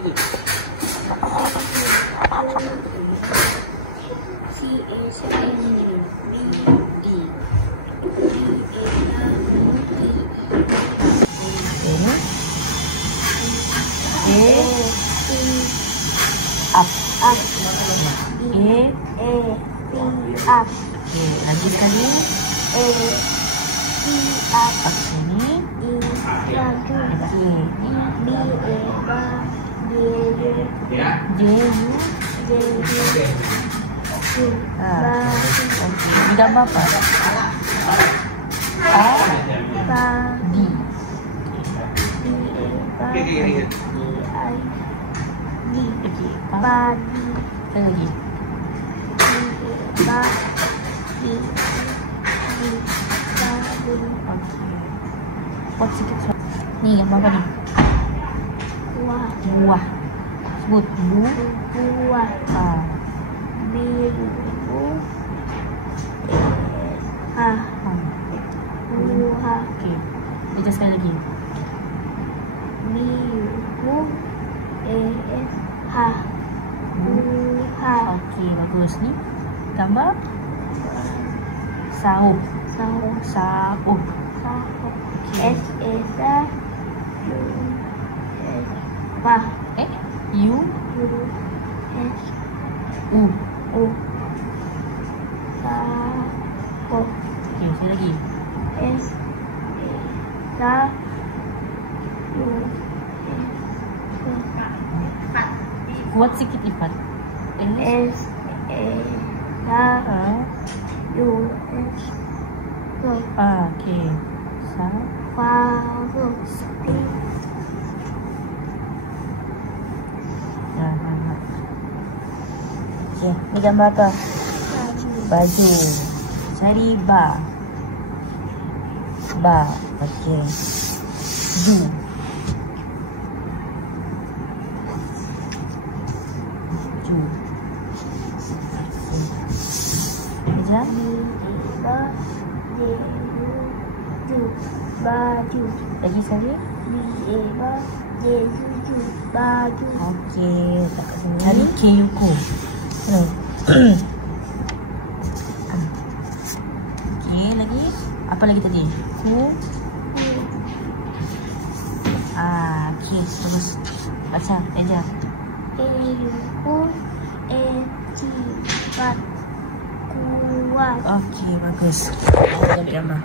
Lagi. Up. Up. Up. Okay, lagi sekali. Up. Okay, ni. Ini gambar apa? D. Padi. Lagi. Buat sikit. Ni gambar apa ni? Buah. Sebut Buah. Biru. Buah. Okey. Baca sekali lagi. Biru. Buah. Okey, bagus ni. Gambar sauh. Sauh. U. Okey, sekali lagi. Kuat sikit lipat. Okey. Okey, ni gambar apa? Baju. Cari ba. Okey. Du. Baca. Baju. Lagi sekali. Baju. Okey, letak kat sini. Hari Keyuko. Okey, lagi. Apa lagi tadi? Okey, terus baca, ajar. Kuat. Okey, bagus. Kita ambil gambar.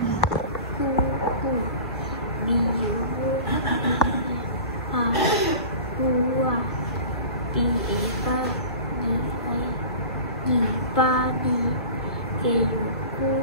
Padi. Keruku.